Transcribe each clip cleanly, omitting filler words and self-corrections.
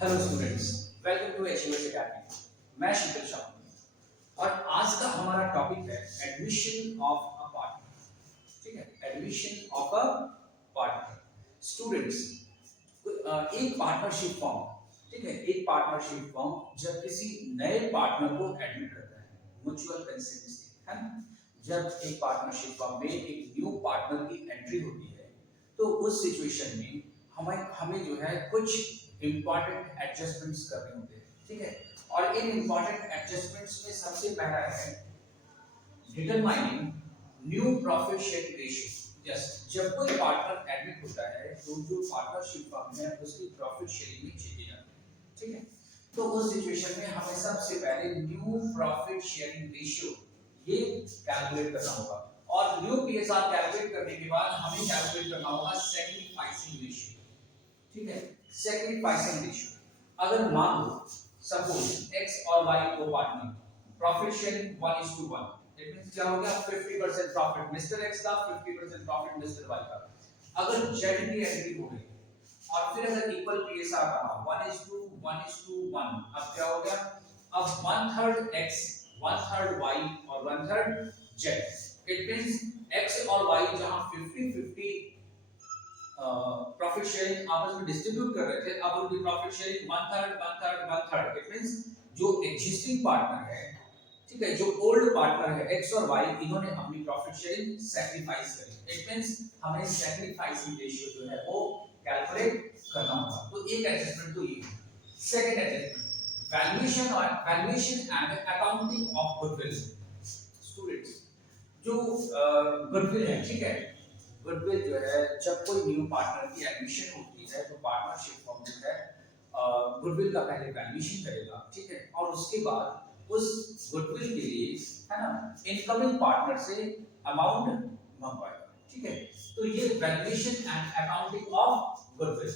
Hello students, welcome to HUS academy. मैं शीतल शर्मा और आज का हमारा टॉपिक है एडमिशन ऑफ अ पार्टनर। ठीक है, admission of a partner. Students, एक पार्टनरशिप फॉर्म, ठीक है, एक पार्टनरशिप फॉर्म जब किसी नए पार्टनर को एडमिट करता है म्यूचुअल कंसेंट से, है ना। जब एक पार्टनरशिप फॉर्म में एक न्यू पार्टनर की एंट्री होती है तो उस सिचुएशन में हमें हमें जो है कुछ इंपॉर्टेंट एडजस्टमेंट्स करने होते हैं, ठीक है। और इन इंपॉर्टेंट एडजस्टमेंट्स में सबसे पहला है determining new profit sharing ratio. Yes, जब कोई पार्टनर एडमिट होता है तो जो पार्टनरशिप फर्म है उसकी प्रॉफिट शेयरिंग में चेंज जाती है, ठीक है। तो उस सिचुएशन में हमें सबसे पहले न्यू प्रॉफिट शेयरिंग रेशियो ये कैलकुलेट करना होगा और न्यू पीएसआर कैलकुलेट करने के बाद हमें कैलकुलेट करना होगा सैक्रिफाइसिंग रेशियो, ठीक है। सैक्रिफाइसिंग रेशियो अगर मान लो सपोज x और y को partner, profit sharing 1:1, it means क्या हो गया 50% प्रॉफिट मिस्टर x का, 50% प्रॉफिट मिस्टर y का। अगर z की एंट्री हो गई और फिर अगर इक्वल पीएसआर रहा 1:1:1, अब क्या हो गया, अब 1/3 x 1/3 y और 1/3 z। इट मींस x और y जहां 50-50 प्रॉफिट शेयरिंग आपस में डिस्ट्रीब्यूट कर रहे थे, अब उनकी प्रॉफिट शेयरिंग 1/3 इट मींस जो एग्जिस्टिंग पार्टनर है, ठीक है, जो ओल्ड पार्टनर है x और y, इन्होंने अपनी प्रॉफिट शेयरिंग सैक्रिफाइस करी। इट मींस हमें सैक्रिफाइसिंग रेशियो जो है वो कैलकुलेट करना होगा। तो एक एडजस्टमेंट तो ये है। Second adjustment valuation and accounting of goodwill. Students, जो गुडविल है, ठीक है, गुडविल जो है जब कोई न्यू पार्टनर की एडमिशन होती है तो पार्टनरशिप फॉर्म जो है गुडविल का पहले वैल्यूएशन करेगा, ठीक है, और उसके बाद उस गुडविल के लिए, है ना, इनकमिंग पार्टनर से अमाउंट मंगवाएगा, ठीक है। तो ये valuation and accounting of goodwill.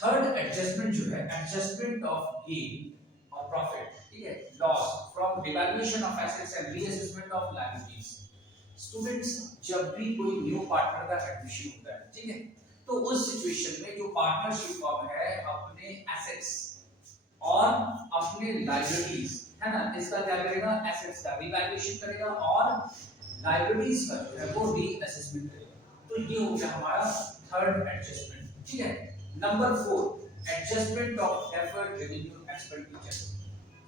Third adjustment जो है एडजस्टमेंट ऑफ गेन और प्रॉफिट, ठीक है, loss from devaluation of assets and reassessment of liabilities. Students, जब भी कोई न्यू पार्टनर का एडमिशन होता है, ठीक है, तो उस सिचुएशन में जो पार्टनरशिप फर्म है अपने एसेट्स और अपने लायबिलिटीज, है ना, इसका क्या करेगा, एसेट्स का रिवैल्यूएशन करेगा और लायबिलिटीज का जो है वो रीअसेसमेंट करेगा। तो ये हो गया हमारा थर्ड एडजस्टमेंट, ठीक है। Number 4, adjustment of deferred revenue expenditure,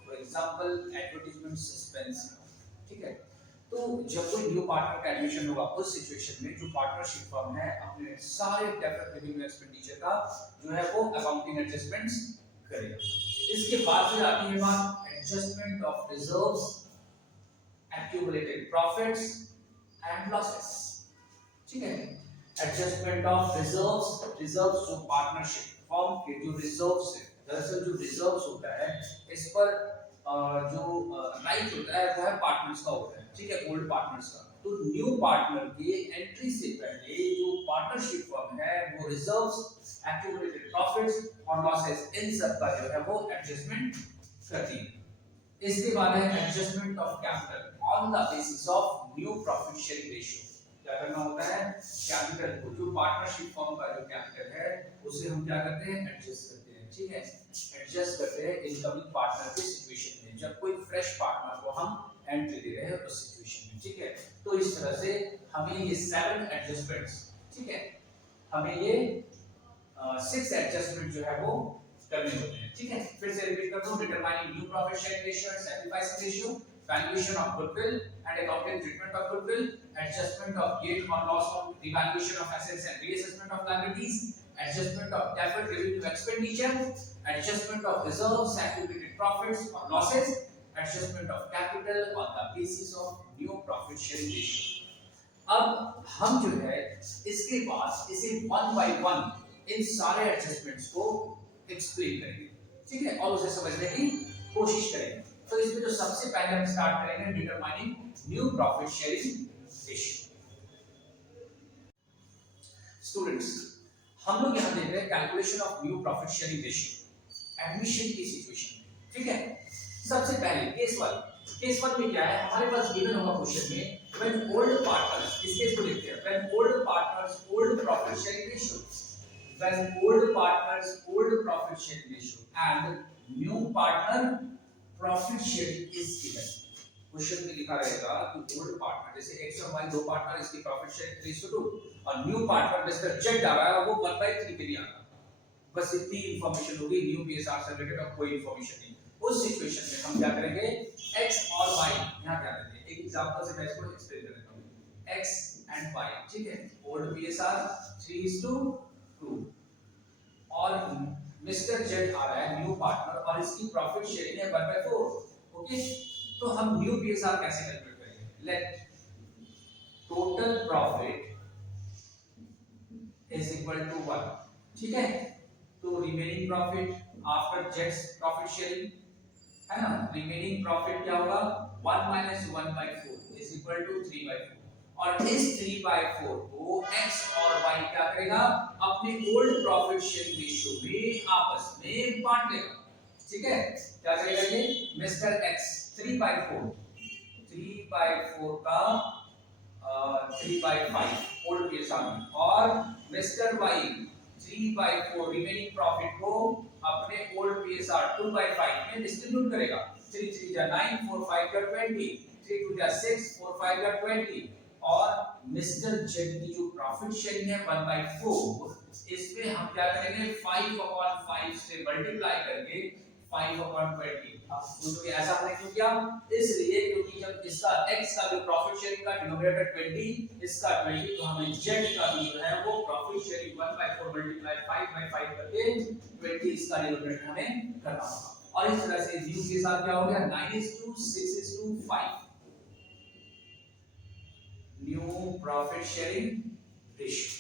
for example advertisement suspense, ठीक है। तो जब कोई न्यू पार्टनर का एडमिशन होगा उस सिचुएशन में जो पार्टनरशिप फर्म है अपने सारे डेफर्ड रेवेन्यू एक्सपेंडिचर का जो है वो अकाउंटिंग एडजस्टमेंट्स करेगा। इसके बाद फिर आती है बात adjustment of reserves, accumulated profits and losses, ठीक है। एडजस्टमेंट ऑफ रिजर्व्स जो पार्टनरशिप फर्म के जो रिजर्व्स है, दरअसल जो रिजर्व्स होता है इस पर जो राइट होता है वो है पार्टनर्स का होता है, ठीक है, ओल्ड पार्टनर्स का। तो न्यू पार्टनर के एंट्री से पहले जो पार्टनरशिप फर्म है वो रिजर्व्स, एक्यूमुलेटेड प्रॉफिट्स और लॉसेस इन सब का जो है वो एडजस्टमेंट करती है। इसके बाद है adjustment of capital on the basis of new profit sharing ratio. क्या करना होता है, कैपिटल को, जो पार्टनरशिप फर्म का जो कैपिटल है उसे हम क्या करते हैं, एडजस्ट करते हैं, ठीक है, एडजस्ट करते हैं इनकमिंग पार्टनर की सिचुएशन में जब कोई फ्रेश पार्टनर को हम एंट्री दे रहे हैं उस सिचुएशन में, ठीक है। तो इस तरह से हमें ये 7 एडजस्टमेंट्स, ठीक है, हमें ये 6 एडजस्टमेंट जो है वो करने होते हैं, ठीक है। फिर से रिपीट कर दूं, determining new profit sharing ratio and sacrificing ratio, valuation of goodwill and accounting treatment of goodwill, adjustment of gain or loss on revaluation of assets and reassessment of liabilities, adjustment of deferred revenue expenditure, adjustment of reserves, accumulated profits or losses, adjustment of capital on the basis of new profit sharing ratio। अब हम जो है इसके बाद इसे one by one in सारे adjustments को explain करेंगे, ठीक है, और उसे समझने की कोशिश करेंगे। तो इसमें जो सबसे पहले हम स्टार्ट करेंगे determining new profit sharing ratio. Students, हम लोग यहां देख रहे हैं calculation of new profit sharing ratio admission की सिचुएशन में, ठीक है। सबसे पहले केस 1 में क्या है, हमारे पास गिवन होगा क्वेश्चन में व्हेन ओल्ड पार्टनर्स, इस केस को देखते हैं, when old partners old profit sharing ratio, when old partners old profit sharing ratio and new partner profit sharing is given. Question में लिखा रहेगा कि ओल्ड पार्टनर जैसे एक्स और वाई दो पार्टनर इसकी प्रॉफिट शेयरिंग 3:2 और न्यू पार्टनर मिस्टर जेड आ रहा है वो 1/3 के लिए आ रहा है। बस इतनी इंफॉर्मेशन होगी न्यू पीएसआर से रिलेटेड और कोई इंफॉर्मेशन नहीं। उस सिचुएशन में हम क्या करेंगे x और y यहां क्या करेंगे एक एग्जांपल से मैं इसको एक्सप्लेन कर देता हूं x एंड y ठीक है ओल्ड पीएसआर 3:2 और मिस्टर जेड आ रहा है न्यू पार्टनर और इसकी प्रॉफिट शेयरिंग है 1/4 ओके तो हम न्यू पीएसआर कैसे कैलकुलेट करेंगे let total profit is equal to 1 ठीक है तो रिमेनिंग प्रॉफिट आफ्टर जेड्स प्रॉफिट शेयरिंग है ना रिमेनिंग प्रॉफिट क्या होगा 1 - 1/4 इज इक्वल टू 3/4 और इस 3/4 को x और y क्या करेगा अपने ओल्ड प्रॉफिट शेयरिंग रेशियो में आपस में बांट लेगा ठीक है क्या करेगा ये मिस्टर x 3/4 का 3/5 ओल्ड पीएसआर में और मिस्टर y 3/4 रिमेनिंग प्रॉफिट को अपने ओल्ड पीएसआर 2/5 में डिस्ट्रीब्यूट करेगा 3 3 जा 9 4 5 जा 20 3 2 जा 6 4 5 जा 20 और मिस्टर जेड की जो प्रॉफिट शेयरिंग है 1/4 इसमें हम क्या करेंगे 5/5 से मल्टीप्लाई करके 5/20 अब सोचो ऐसा हमने क्यों किया इसलिए क्योंकि जब इसका x का जो प्रॉफिट शेयरिंग का डिनोमिनेटर 20 इसका 20 तो हमें z का भी जो है वो प्रॉफिट शेयरिंग 1/4 मल्टीप्लाई 5/5 करके 20 इसका डिनोमिनेटर हमें करना होगा और इस तरह से न्यू के साथ क्या हो गया 9:6:5 new profit sharing ratio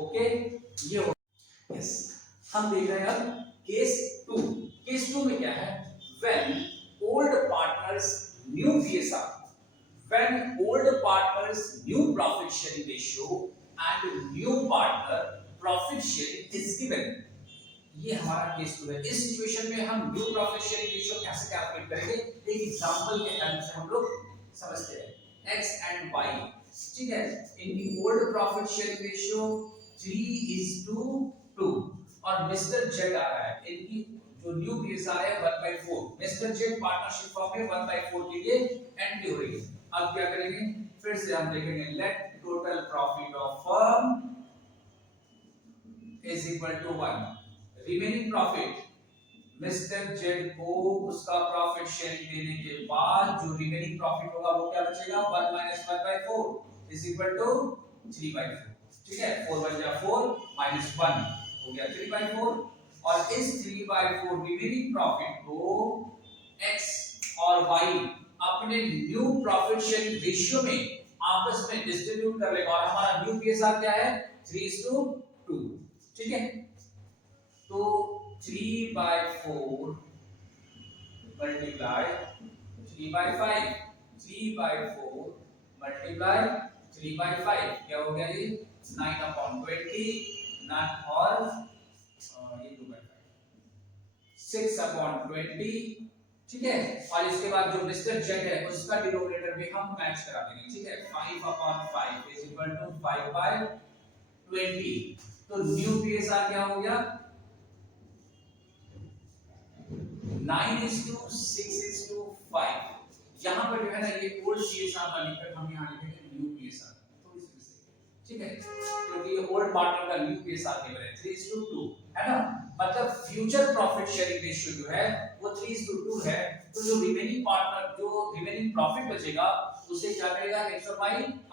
okay ये हो यस हम देख रहे हैं अब केस 2 में क्या है when old partners new PSR when old partners new profit sharing ratio and new partner profit sharing is given ये हमारा केस 2 है इस सिचुएशन में हम न्यू प्रॉफिट शेयरिंग रेशियो कैसे कैलकुलेट करेंगे एक एग्जांपल के हेल्प से हम लोग समझते हैं x and y ठीक है इनकी ओल्ड प्रॉफिट शेयरिंग रेशियो 3:2 और मिस्टर जेड आ रहा है इनकी जो न्यू पीएसआर है 1/4 मिस्टर जेड पार्टनरशिप फॉर्म में 1/4 के लिए एंट्री हो रही है अब क्या करेंगे फिर से हम देखेंगे let total profit of firm is equal to 1 remaining profit mister Z को उसका प्रॉफिट शेयरिंग देने के बाद जो रिमेनिंग प्रॉफिट होगा वो क्या बचेगा 1 - 1/4 इज इक्वल टू 3/4 ठीक है 4 1 जा 4 -1 हो गया 3/4 और इस 3/4 रिमेनिंग प्रॉफिट को x और y अपने न्यू प्रॉफिट शेयरिंग रेशियो में आपस में डिस्ट्रीब्यूट कर लेगा और हमारा न्यू पीएसआर क्या है 3:2 ठीक है तो 3/4 मल्टीप्लाई 3/5 3/4 मल्टीप्लाई 3/5 क्या हो गया ये 9/20 और ये 6/20 ठीक है और इसके बाद जो मिस्टर जेड है उसका डिनोमिनेटर भी हम मैच करा देंगे ठीक है 5/5 इज इक्वल टू 5/20 तो न्यू पीएसआर क्या हो गया 9:6:5 यहां पर जो है ना ये ओल्ड पीएसआर का लिखकर हम यहां लिखेंगे न्यू पीएसआर थोड़ी सी मिस्टेक ठीक है क्योंकि ये ओल्ड पार्टनर का न्यू पीएसआर गिवन है 3:2 है ना मतलब फ्यूचर प्रॉफिट शेयरिंग रेशियो जो है वो 3:2 है तो जो रिमेनिंग पार्टनर जो रिमेनिंग प्रॉफिट बचेगा उसे क्या करेगा x और y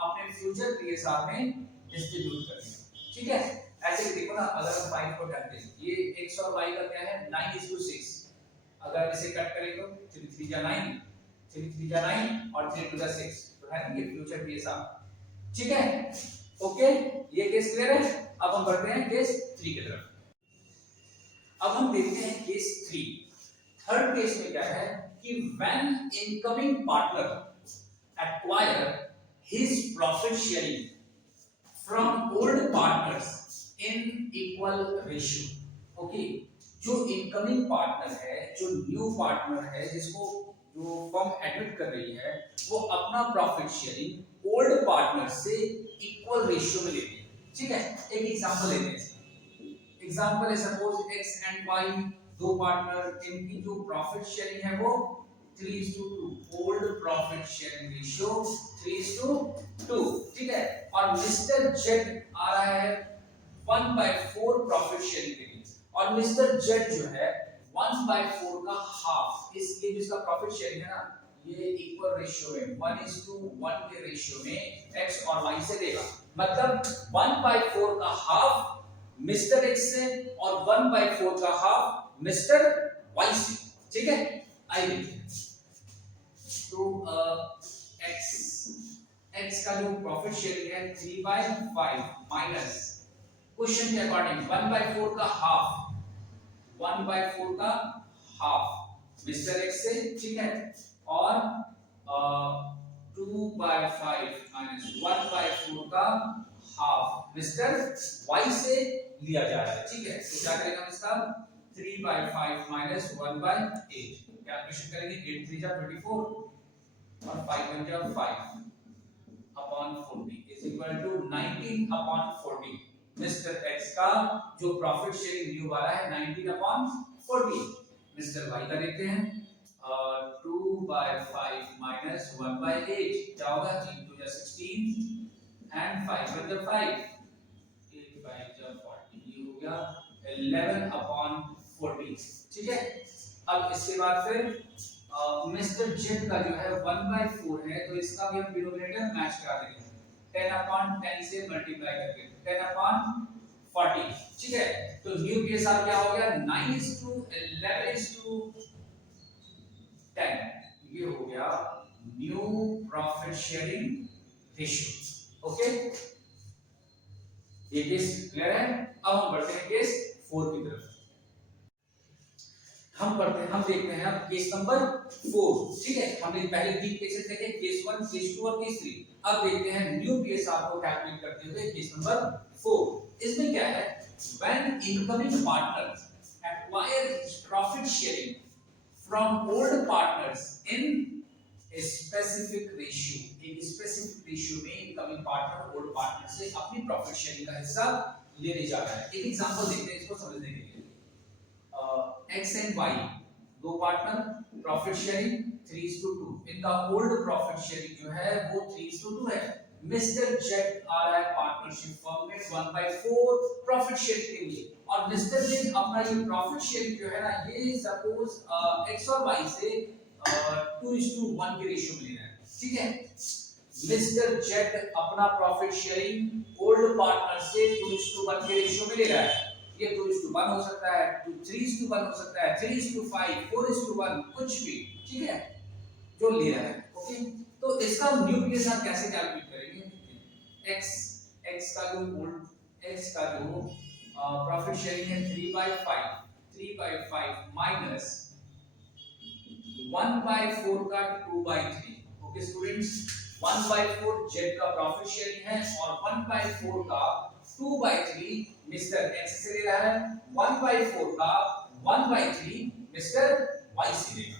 अपने फ्यूचर पीएसआर में डिस्ट्रीब्यूट करेगा ठीक है ऐसे देखो ना अगर हम 5 को काट दें ये x और y का क्या है 9:6 अगर इसे कट करें तो 3 3 जा 9 3 3 जा 9 और 3 2 जा 6 तो है ये फ्यूचर पीएसआर ठीक है ओके ये केस क्लियर है अब हम बढ़ते हैं केस 3 की तरफ अब हम देखते हैं केस 3 थर्ड केस में क्या है कि when incoming partner acquire his profit sharing from old partners in equal ratio okay जो इनकमिंग पार्टनर है जो न्यू पार्टनर है जिसको जो फर्म एडमिट कर रही है वो अपना प्रॉफिट शेयरिंग ओल्ड पार्टनर से इक्वल रेशियो में लेती है ठीक है एक एग्जांपल लेते हैं एग्जांपल है सपोज x एंड y दो पार्टनर, इनकी जो प्रॉफिट शेयरिंग है वो 3:2, ओल्ड प्रॉफिट शेयरिंग रेशियो 3:2, ठीक है। और मिस्टर जेड आ रहा है 1/4 प्रॉफिट शेयरिंग के लिए, और मिस्टर जेड जो है 1/4 का हाफ, इसलिए जो इसका प्रॉफिट शेयरिंग है ना, ये इक्वल रेशियो में 1:1 के रेशियो में एक्स और वाई से देगा। मतलब 1/4 का हाफ मिस्टर एक्स से और 1/4 का हाफ मिस्टर वाई से, ठीक है। आइए देखते हैं। तो एक्स का जो प्रॉफिट शेयरिंग है 3/5 माइनस क्वेश्चन के अकॉर्डिंग 1/4 का हाफ, 1/4 का हाफ मिस्टर एक्स से, ठीक है, और 2/5 माइनस 1/4 का हाफ मिस्टर वाई से लिया जा रहा है, ठीक है। तो क्या करेंगे हम इसका 3/5 माइनस 1/8, कैलकुलेशन करेंगे, 8 3 जा 24 और 5 1 जा 5 upon 40 is equal to 19 upon 40। Mister X का जो प्रॉफिट शेयरिंग ड्यू वाला है 19 अपॉन 40। मिस्टर वाई का देखते हैं 2/5 माइनस 1/8 क्या होगा, 3 2 जा 16 एंड 5 1 जा 5, 8 5 जा 40, ये हो गया 11 अपॉन 40, ठीक है। अब इसके बाद फिर मिस्टर जेड का जो है 1/4 है, तो इसका भी हम डिनोमिनेटर मैच करा देंगे 10 अपॉन 10 से मल्टीप्लाई करके 10 अपॉन 40, ठीक है। तो न्यू के साथ क्या हो गया 9:11:10, ये हो गया new profit sharing ratio, okay. ये केस क्लियर है। अब हम बढ़ते हैं केस 4 की तरफ। हम देखते हैं अब केस नंबर 4, ठीक है। हमने पहले 3 केसेस देखे, केस 1, केस 2 और केस 3। अब देखते हैं न्यू केस आपको कैलकुलेट करते हुए केस नंबर 4। इसमें क्या है, when incoming partner acquire profit sharing from old partners in a specific ratio, एक स्पेसिफिक रेशियो में इनकमिंग पार्टनर ओल्ड पार्टनर से अपनी प्रॉफिट शेयरिंग का हिस्सा लेने जा रहा है। एक एग्जांपल देखते हैं इसको समझने के लिए। एक्स एंड वाई दो पार्टनर, प्रॉफिट शेयरिंग 3:2, इनका ओल्ड प्रॉफिट शेयरिंग जो है वो 3:2 है। मिस्टर जेड आ रहा है पार्टनरशिप फर्म में 1/4 प्रॉफिट शेयरिंग के लिए, और मिस्टर जेड अपना ये प्रॉफिट शेयरिंग जो है ना, ये सपोज एक्स और वाई से 2:1 के रेशियो में ले रहा है, ठीक है। मिस्टर जेड अपना प्रॉफिट शेयरिंग ओल्ड पार्टनर से 2:1 के रेशियो में ले रहा है। ये 2:1 हो सकता है, 3:1 हो सकता है, 3:5, 4:1, कुछ भी, ठीक है, जो ले रहा है, ओके। तो इसका न्यू के साथ कैसे कैलकुलेट करेंगे। एक्स का जो प्रॉफिट शेयरिंग है 3/5 माइनस 1/4 का 2/3, ओके स्टूडेंट्स। 1/4 जेड का प्रॉफिट शेयरिंग है और 1/4 का 2/3 मिस्टर एक्स से ले रहा है, 1/4 का 1/3 मिस्टर वाई से लेगा।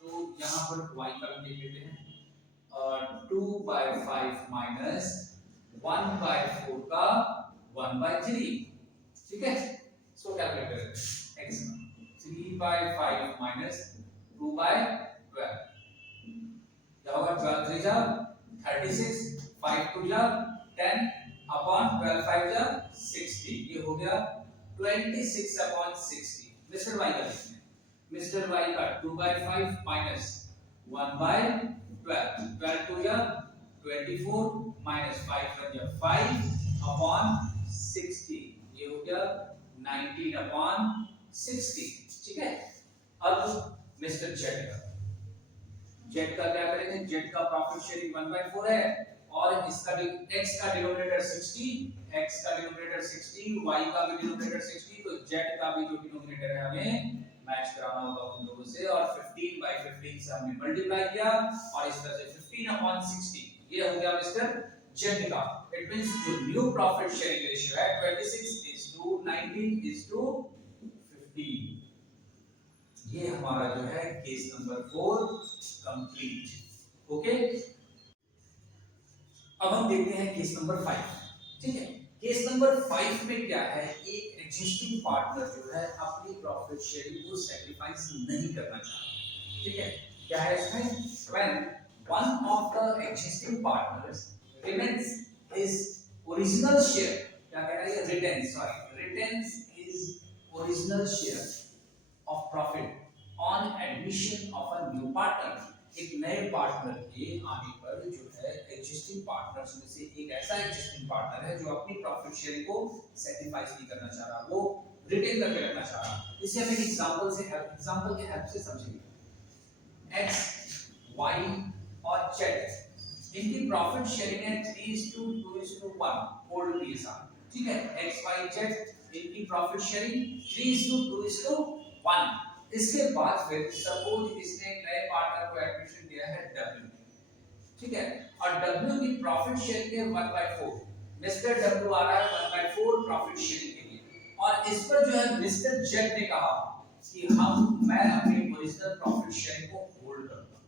तो यहां पर वाई का भी देख लेते हैं 2/5 माइनस 1/4 का 1/3, ठीक है। इसको कैलकुलेट करें, एक्स 3/5 माइनस 2/12 क्या होगा, 12 3 जा 36, 5 2 जा 10 अपॉन 12 5 जा 60, ये हो गया 26 अपॉन 60। मिस्टर वाई का देखते हैं, मिस्टर वाई का 2/5 माइनस 1/12, 12 2 जा 24 माइनस 5 1 जा 5 अपॉन 60, ये हो गया 19 अपॉन 60, ठीक है। अब मिस्टर जेड का क्या करेंगे, जेड का प्रॉफिट शेयरिंग 1/4 है और इसका x का डिनोमिनेटर 60, x का डिनोमिनेटर 60, y का भी डिनोमिनेटर 60, तो z का भी जो डिनोमिनेटर है हमें मैच कराना होगा उन दोनों से, और 15/15 से हमने मल्टीप्लाई किया और इस तरह से 15/60 ये हो गया मिस्टर जेड का। इट मींस जो न्यू प्रॉफिट शेयरिंग रेशियो है 26:19:15, ये हमारा जो है केस नंबर 4 कंप्लीट, ओके। अब हम देखते हैं केस नंबर 5, ठीक है। केस नंबर 5 में क्या है, एक एग्जिस्टिंग पार्टनर जो है अपनी प्रॉफिट प्रॉफिट शेयरिंग को सेक्रीफाइस नहीं करना चाहता। ठीक है, क्या है इसमें, when one of the existing partners retains his original share, क्या कह रहा है, retains his original share of profit on admission of a new partner, एक नए पार्टनर के आने पर जो है एग्जिस्टिंग पार्टनर्स में से एक ऐसा एग्जिस्टिंग पार्टनर है जो अपनी प्रॉफिट शेयरिंग को सेक्रीफाइस नहीं करना चाह रहा, वो रिटेन करके रखना चाह रहा। इसे हम एक एग्जांपल के हेल्प से समझेंगे। x y और z इनकी प्रॉफिट शेयरिंग है 3:2:1 ओल्ड पीएसआर। ठीक है, x y z इनकी प्रॉफिट शेयरिंग 3:2:1। इसके बाद फिर सपोज इसने एक नए पार्टनर को एडमिशन दिया है W, ठीक है, और W की प्रॉफिट शेयरिंग है 1/4। मिस्टर W आ रहा है 1/4 प्रॉफिट शेयरिंग के लिए, और इस पर जो है मिस्टर Z ने कहा कि मैं अपनी ओरिजिनल प्रॉफिट शेयरिंग को होल्ड करूंगा।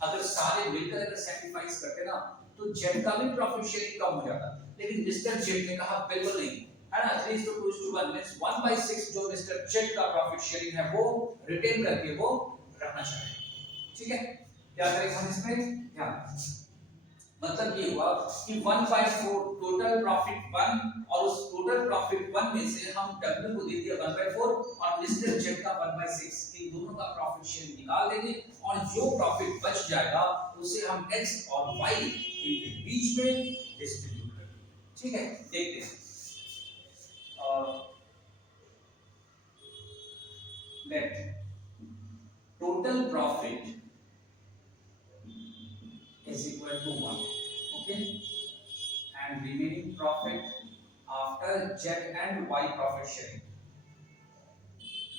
अगर सारे मिलकर अगर सैक्रिफाइस करते ना तो Z का भी प्रॉफिट शेयरिंग कम हो जाता, लेकिन मिस्टर Z ने कहा बिल्कुल नहीं, है ना, 3:2:1 मींस 1/6 जो मिस्टर Z का प्रॉफिट शेयरिंग है वो रिटेन करके वो रखना चाहिए। ठीक है, क्या करेंगे हम इसमें, ध्यान, मतलब ये हुआ कि 1/4 टोटल प्रॉफिट 1, और उस टोटल प्रॉफिट 1 में से हम W को दे दिया 1/4 और मिस्टर Z का 1/6, इन दोनों का प्रॉफिट शेयर निकाल देंगे, और जो प्रॉफिट बच जाएगा उसे हम X और Y के बीच में डिस्ट्रीब्यूट करेंगे। ठीक है, देखते हैं। Let total profit is equal to 1, okay, and remaining profit after Z and Y profit sharing,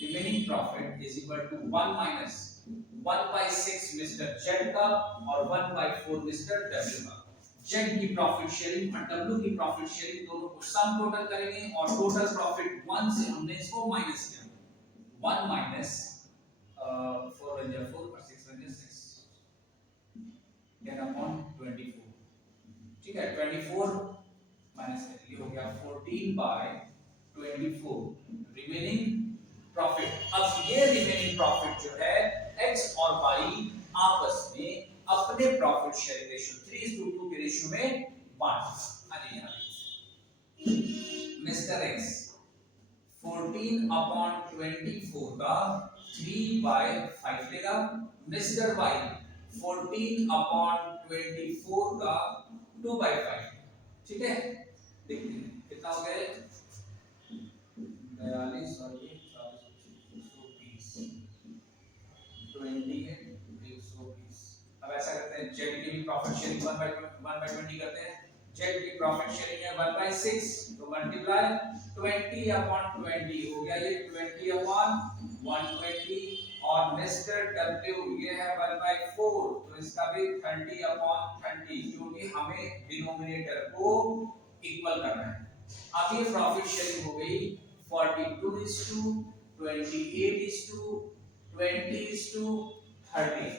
remaining profit is equal to 1 minus 1/6 mister Z का और 1/4 मिस्टर W का। Z की प्रॉफिट शेयरिंग और W की प्रॉफिट शेयरिंग दोनों को sum total करेंगे, और टोटल प्रॉफिट 1 से हमने इसको माइनस किया, 1 minus 4 1 4 और 6 1 6, 10/24। ठीक है, 24 माइनस ये हो गया 14/24 रिमेनिंग प्रॉफिट। अब ये रिमेनिंग प्रॉफिट जो है X और Y आपस में अपने प्रॉफिट शेयरिंग रेशियो 3:2 के रेशियो में बांट। मिस्टर X 14/24 का 3/5 लेगा, मिस्टर Y 14/24 का 2/5। ठीक है, देखते हैं कितना हो गया, 42 और ये 120, 120। अब ऐसा करते हैं, Z की भी प्रॉफिट शेयरिंग 1/20 करते हैं। Z की प्रॉफिट शेयरिंग है 1/6, तो मल्टीप्लाई 20/20 हो गया, ये 20/120, और मिस्टर W ये है 1/4, तो इसका भी 30/30, क्योंकि हमें डिनोमिनेटर को इक्वल करना है। अब ये प्रॉफिट शेयरिंग हो गई 42:28:20:30।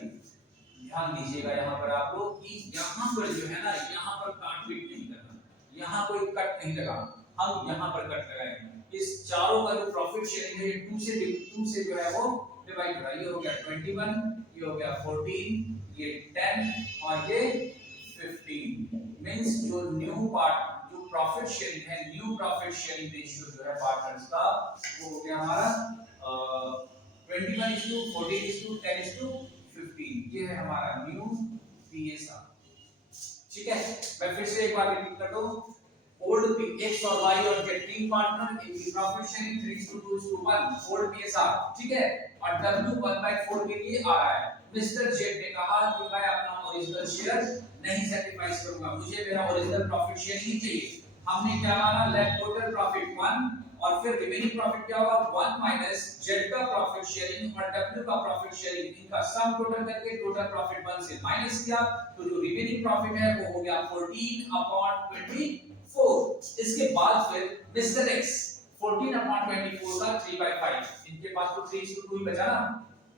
ध्यान दीजिएगा यहाँ पर आप लोग कि यहाँ पर जो है ना, यहाँ पर काटपीट नहीं करना, यहाँ कोई कट नहीं लगा, हम यहाँ पर कट लगाएंगे। इस चारों का जो प्रॉफिट शेयरिंग है ये 2 से जो है वो डिवाइड हो रहा है, ये हो गया 21, ये हो गया 14, ये 10 और ये 15, मींस जो न्यू पार्ट जो प्रॉफिट शेयरिंग है, न्यू प्रॉफिट शेयरिंग रेशियो जो है पार्टनर्स का वो हो गया हमारा 21:14:10:15, ये है हमारा न्यू पीएसआर। ठीक है, मैं फिर से एक बार रिपीट कर दूं, ओल्ड X और Y और Z तीन पार्टनर, इनकी प्रॉफिट शेयरिंग 3:2:1 ओल्ड पीएसआर। ठीक है, और W 1/4 के लिए आ रहा है। मिस्टर Z ने कहा कि मैं अपना ओरिजिनल शेयर नहीं सैक्रिफाइस करूंगा, मुझे मेरा ओरिजिनल प्रॉफिट शेयर ही चाहिए। हमने क्या माना, लेट टोटल प्रॉफिट 1, और फिर रिमेनिंग प्रॉफिट क्या होगा, 1 माइनस Z का प्रॉफिट शेयरिंग और W का प्रॉफिट शेयरिंग, इनका सम टोटल करके टोटल प्रॉफिट 1 से माइनस किया, तो जो रिमेनिंग प्रॉफिट है वो हो गया 14/24। इसके बाद फिर मिस्टर X 14/24 का 3/5, इनके पास तो 3:2 ही बचा ना,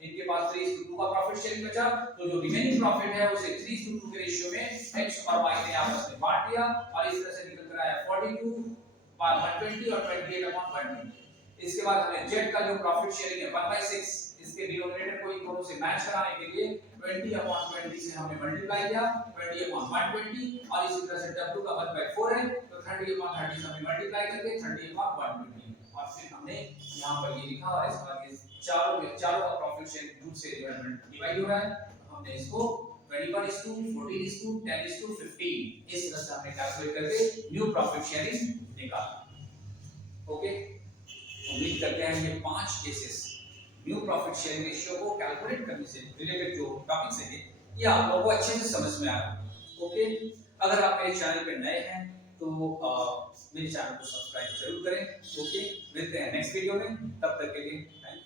इनके पास 3:2 का प्रॉफिट शेयरिंग बचा, तो जो रिमेनिंग प्रॉफिट है उसे 3:2 के रेशियो में X और Y ने आपस में बांट दिया, और इस तरह से निकल कर आया 42/120 और 28/120। इसके बाद हमें जेड का जो प्रॉफिट शेयरिंग है 1/6, इसके डिनोमिनेटर को इन दोनों से मैच कराने के लिए 20/20 से हमने मल्टीप्लाई किया 20/120, और इसी तरह से W का 1/4 है तो 30/30 से हमने मल्टीप्लाई करके 30/120, और फिर हमने यहाँ पर ये लिखा और इसके बाद ये चारों का प्रॉफिट शेयरिंग 2 से जो है डिवाइड हो रहा है, तो हमने इसको 21:14:10:15 इस तरह से हमने कैलकुलेट करके न्यू प्रॉफिट शेयरिंग निकाला। ओके, उम्मीद करते हैं ये 5 cases new profit sharing ratio को कैलकुलेट करने से रिलेटेड जो टॉपिक्स हैं ये आप लोगों को अच्छे से समझ में आया। ओके, अगर आप मेरे चैनल पे नए हैं तो मेरे चैनल को सब्सक्राइब जरूर करें। ओके, मिलते हैं नेक्स्ट वीडियो में, तब तक के लिए थैंक यू।